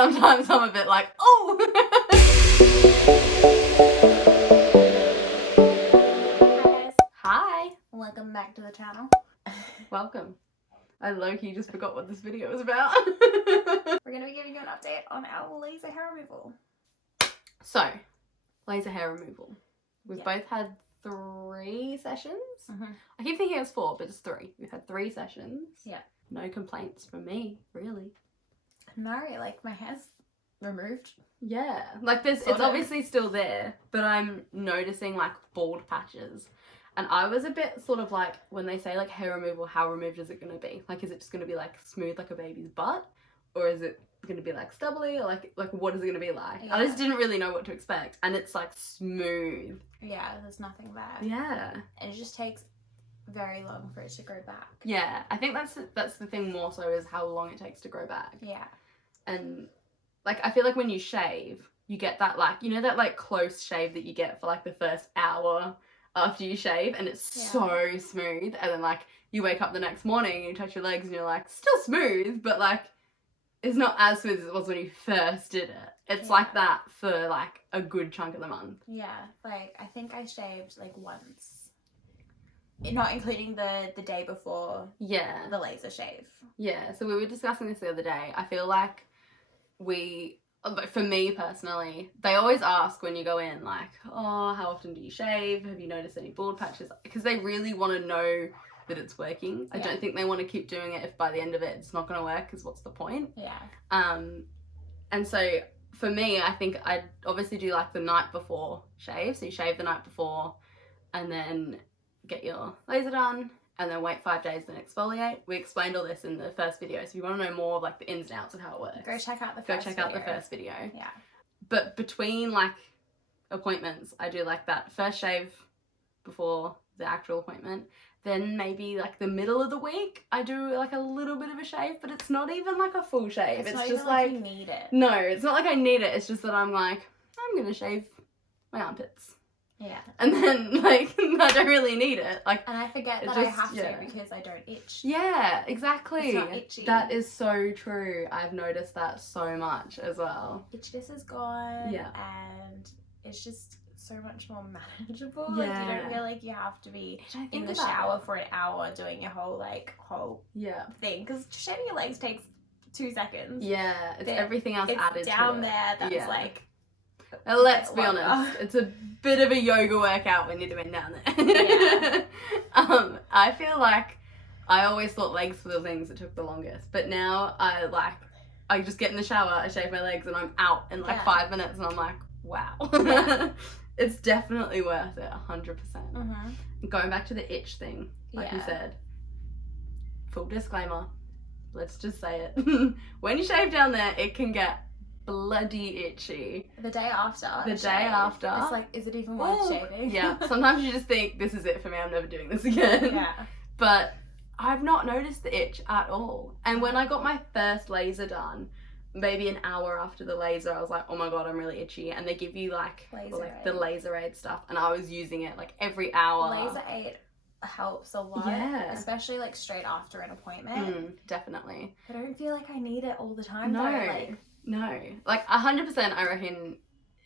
sometimes I'm a bit like, oh. Hi guys, Hi. welcome back to the channel. Welcome. I low-key just forgot what this video was about. We're going to be giving you an update on our laser hair removal. So, laser hair removal. We've Yeah. both had 3 sessions. Mm-hmm. I keep thinking it's 4, but it's 3. We've had 3 sessions. Yeah. No complaints from me, really. No, like my hair's removed. Yeah, like it's obviously still there, but I'm noticing like bald patches. And I was a bit sort of like, when they say like hair removal, how removed is it going to be? Like, is it just going to be like smooth like a baby's butt? Or is it going to be like stubbly? Or like what is it going to be like? Yeah. I just didn't really know what to expect. And it's like smooth. Yeah, there's nothing bad. Yeah. And it just takes very long for it to grow back. Yeah, I think that's the thing more so is how long it takes to grow back. Yeah. And like, I feel like when you shave, you get that like, you know that like close shave that you get for like the first hour after you shave, and it's so smooth, and then like you wake up the next morning and you touch your legs and you're like, still smooth, but like it's not as smooth as it was when you first did it. It's like that for like a good chunk of the month. Yeah, like I think I shaved like once. Not including the day before the laser shave. Yeah, so we were discussing this the other day. I feel like for me personally, they always ask when you go in, like, oh, how often do you shave? Have you noticed any bald patches? Because they really want to know that it's working. I don't think they want to keep doing it if by the end of it it's not going to work, because what's the point? Yeah. And so for me, I think I'd obviously do like the night before shave. So you shave the night before and then get your laser done, and then wait 5 days, then exfoliate. We explained all this in the first video, so if you want to know more of like the ins and outs of how it works, Go check out the first video. Yeah. But between like appointments, I do like that first shave before the actual appointment. Then maybe like the middle of the week, I do like a little bit of a shave, but it's not even like a full shave. It's not just even like you need it. No, it's not like I need it. It's just that I'm like, I'm gonna shave my armpits. Yeah. And then, like, I don't really need it. Like, and I forget that I have to because I don't itch. Yeah, exactly. It's not itchy. That is so true. I've noticed that so much as well. Itchiness is gone. Yeah. And it's just so much more manageable. Yeah. Like, you don't feel like you have to be in the shower for an hour doing your whole thing. Because shaving your legs takes 2 seconds. Yeah, it's everything else added to it. Down there that's like... Let's be honest, it's a bit of a yoga workout when you're doing down there. Yeah. I feel like I always thought legs were the things that took the longest, but now I just get in the shower, I shave my legs, and I'm out in like 5 minutes, and I'm like, wow. Yeah. It's definitely worth it, 100%. Mm-hmm. Going back to the itch thing, like you said, full disclaimer, let's just say it. When you shave down there, it can get bloody itchy. The day after. It's like, is it even worth shaving? Yeah, sometimes you just think, this is it for me, I'm never doing this again. Yeah. But I've not noticed the itch at all. And when I got my first laser done, maybe an hour after the laser, I was like, oh my god, I'm really itchy. And they give you the laser aid stuff, and I was using it like every hour. Laser aid helps a lot, especially like straight after an appointment. Definitely. I don't feel like I need it all the time. No, like 100% I reckon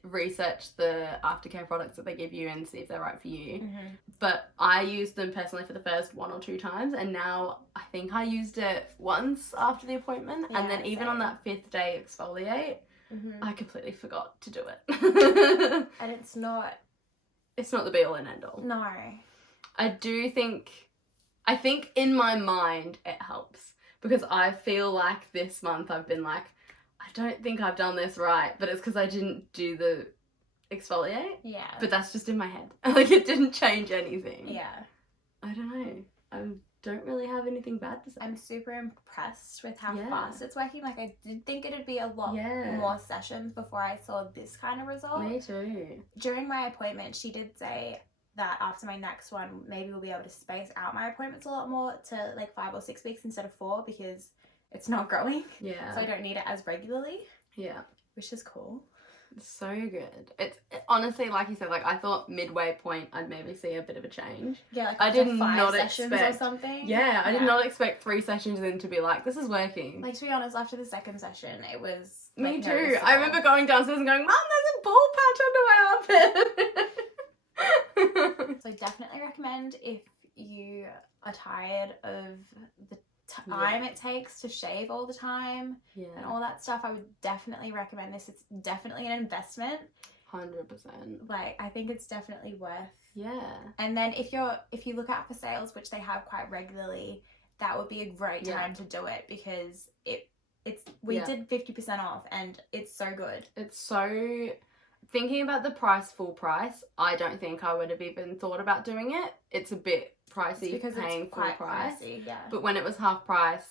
research the aftercare products that they give you and see if they're right for you. Mm-hmm. But I used them personally for the first 1 or 2 times, and now I think I used it once after the appointment, and then even on that 5th day exfoliate, I completely forgot to do it. And it's not the be all and end all. No. I think in my mind it helps, because I feel like this month I've been like, I don't think I've done this right, but it's because I didn't do the exfoliate. Yeah. But that's just in my head. Like, it didn't change anything. Yeah. I don't know. I don't really have anything bad to say. I'm super impressed with how fast it's working. Like, I did think it'd be a lot more sessions before I saw this kind of result. Me too. During my appointment, she did say that after my next one, maybe we'll be able to space out my appointments a lot more to like 5 or 6 weeks instead of 4, because it's not growing. Yeah. So I don't need it as regularly. Yeah. Which is cool. So good. It's honestly, like you said, like I thought midway point I'd maybe see a bit of a change. Yeah, like I did 5 not sessions expect or something. Yeah, I did not expect 3 sessions in to be like, this is working. Like, to be honest, after the second session, it was Me like, too. noticeable. I remember going downstairs and going, Mum, there's a ball patch under my armpit. So I definitely recommend if you are tired of the time it takes to shave all the time and all that stuff, I would definitely recommend this. It's definitely an investment. 100%. Like, I think it's definitely worth. Yeah. And then if you look out for sales, which they have quite regularly, that would be a great time to do it, because we did 50% off and it's so good. It's so, thinking about the price, full price, I don't think I would have even thought about doing it. It's a bit pricey because paying full price. Pricey, yeah. But when it was half price,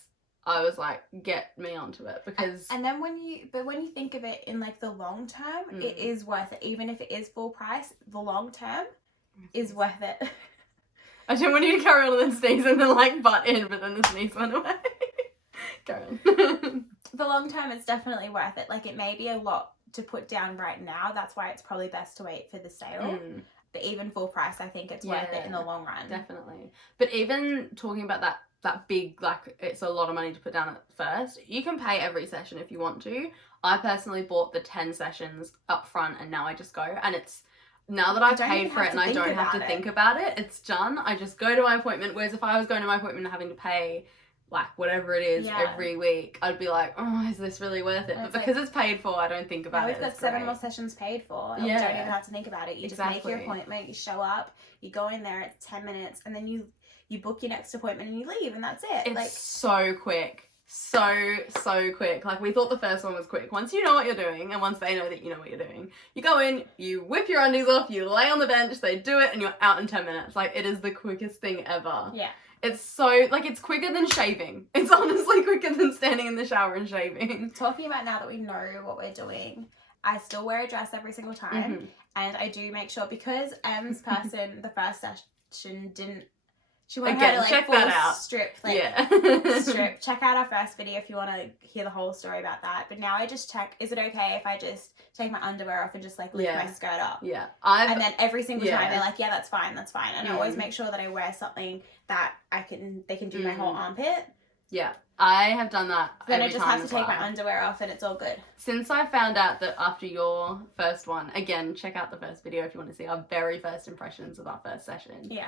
I was like, get me onto it, because and then when you think of it in like the long term, it is worth it. Even if it is full price, the long term is worth it. I don't want you to carry on and then sneeze and then like butt in, but then the sneeze went away. Go on. The long term is definitely worth it. Like, it may be a lot to put down right now. That's why it's probably best to wait for the sale. But even full price, I think it's worth it in the long run. Definitely. But even talking about that big, like, it's a lot of money to put down at first, you can pay every session if you want to. I personally bought the 10 sessions up front and now I just go, and it's, now that I've paid for it and I don't have to think about it, it's done. I just go to my appointment, whereas if I was going to my appointment and having to pay like whatever it is every week, I'd be like, oh, is this really worth it? But because it's paid for, I don't think about it. We've got 7 more sessions paid for, and we don't even have to think about it. You just make your appointment, you show up, you go in there, it's 10 minutes, and then you book your next appointment and you leave, and that's it. It's so quick. So quick. Like, we thought the first one was quick. Once you know what you're doing, and once they know that you know what you're doing, you go in, you whip your undies off, you lay on the bench, they do it, and you're out in 10 minutes. Like, it is the quickest thing ever. Yeah. It's so, like, it's quicker than shaving. It's honestly quicker than standing in the shower and shaving. Talking about now that we know what we're doing, I still wear a dress every single time. And I do make sure, because M's person, the first session she wanted her to like check full that out. strip. Strip. Check out our first video if you want to hear the whole story about that. But now I just check, is it okay if I just take my underwear off and just like lift my skirt up? Yeah. And then every single time they're like, yeah, that's fine. And I always make sure that I wear something that they can do my whole armpit. Yeah. I have done that. Then I just have to take my underwear off and it's all good. Since I found out that after your first one, again, check out the first video if you want to see our very first impressions of our first session. Yeah.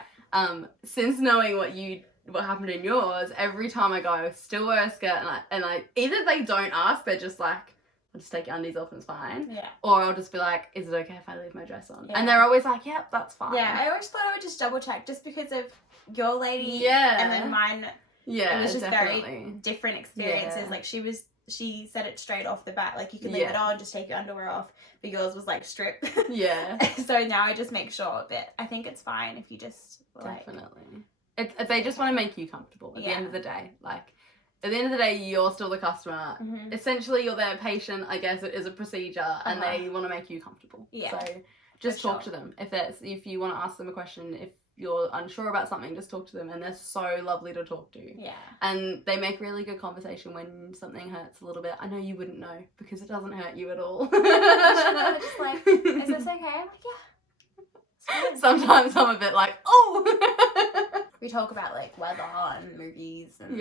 Since knowing what happened in yours, every time I go, I still wear a skirt, and I either they don't ask, they're just like, I'll just take your undies off and it's fine. Yeah. Or I'll just be like, is it okay if I leave my dress on? Yeah. And they're always like, yep, that's fine. Yeah, I always thought I would just double check, just because of your lady and then mine. Yeah, it was just very different experiences. Yeah. Like, she said it straight off the bat, like, you can leave it on, just take your underwear off. But yours was like, strip. Yeah. So now I just make sure, but I think it's fine if you just like... Definitely. They just want to make you comfortable at the end of the day. Like, at the end of the day, you're still the customer. Essentially, you're their patient. I guess it is a procedure, and they want to make you comfortable. Yeah. So just talk to them. If you want to ask them a question, if you're unsure about something, just talk to them, and they're so lovely to talk to. Yeah. And they make really good conversation when something hurts a little bit. I know you wouldn't know because it doesn't hurt you at all. They're just like, is this okay? I'm like, yeah. Sometimes I'm a bit like, oh. We talk about like weather and movies, and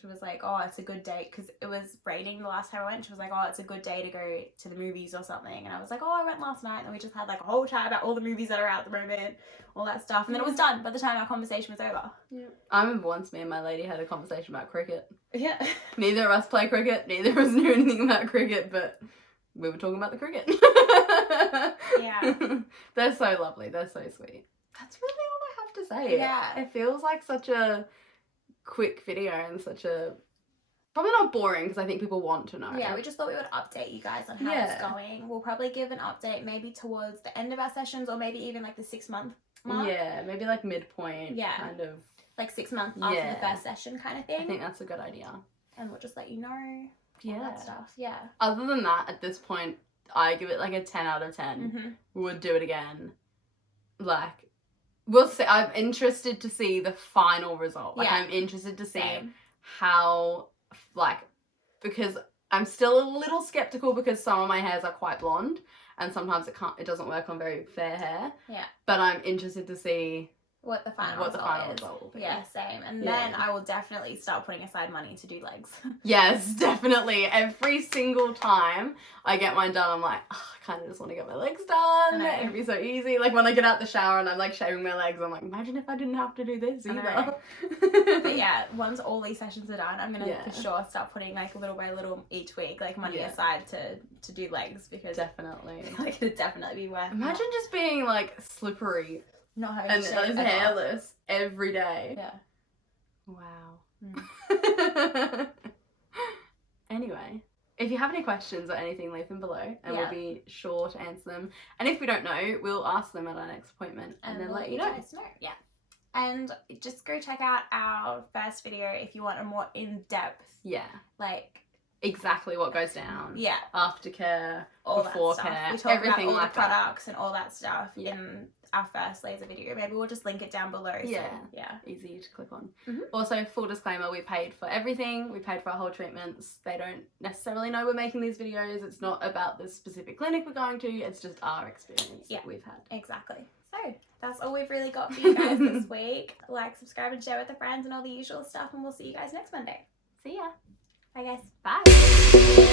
she was like, oh, it's a good day, because it was raining the last time I went. She was like, oh, it's a good day to go to the movies or something, and I was like, oh, I went last night, and we just had like a whole chat about all the movies that are out at the moment, all that stuff, and then it was done by the time our conversation was over. Yeah. I remember once me and my lady had a conversation about cricket. Yeah. Neither of us play cricket, neither of us knew anything about cricket, but we were talking about the cricket. Yeah. They're so lovely, they're so sweet. That's really all I have to say. Yeah. It feels like such a quick video and such a, probably not boring, because I think people want to know. Yeah, we just thought we would update you guys on how it's going. We'll probably give an update maybe towards the end of our sessions, or maybe even like the 6-month mark. Yeah, maybe like midpoint. Yeah, kind of like 6 months after the first session kind of thing. I think that's a good idea. And we'll just let you know all that stuff. Yeah. Other than that, at this point, I give it like a 10 out of 10. We would do it again. Like, we'll see. I'm interested to see the final result. Like, I'm interested to see how, like, because I'm still a little skeptical because some of my hairs are quite blonde and sometimes it doesn't work on very fair hair. Yeah. But I'm interested to see what the final result will be. Yeah, same. And then I will definitely start putting aside money to do legs. Yes, definitely. Every single time I get mine done, I'm like, oh, I kind of just want to get my legs done. It'd be so easy. Like when I get out the shower and I'm like shaving my legs, I'm like, imagine if I didn't have to do this either. But yeah, once all these sessions are done, I'm going to for sure start putting like little by little each week, like money aside to do legs because definitely. Like it'd definitely be worth Imagine just being like slippery. Not having and to shave hairless every day. Yeah. Wow. Anyway, if you have any questions or anything, leave them below and we'll be sure to answer them. And if we don't know, we'll ask them at our next appointment and then we'll let you know. Yeah. And just go check out our first video if you want a more in-depth. Yeah. Like exactly what goes down. Yeah. Aftercare, all before that stuff. care, we talk everything about all like the products and all that stuff in our first laser video. Maybe we'll just link it down below. Yeah. So, yeah. Easy to click on. Also, full disclaimer, we paid for everything. We paid for our whole treatments. They don't necessarily know we're making these videos. It's not about the specific clinic we're going to. It's just our experience that we've had. Exactly. So that's all we've really got for you guys this week. Like, subscribe and share with the friends and all the usual stuff. And we'll see you guys next Monday. See ya. Bye, guys. Bye.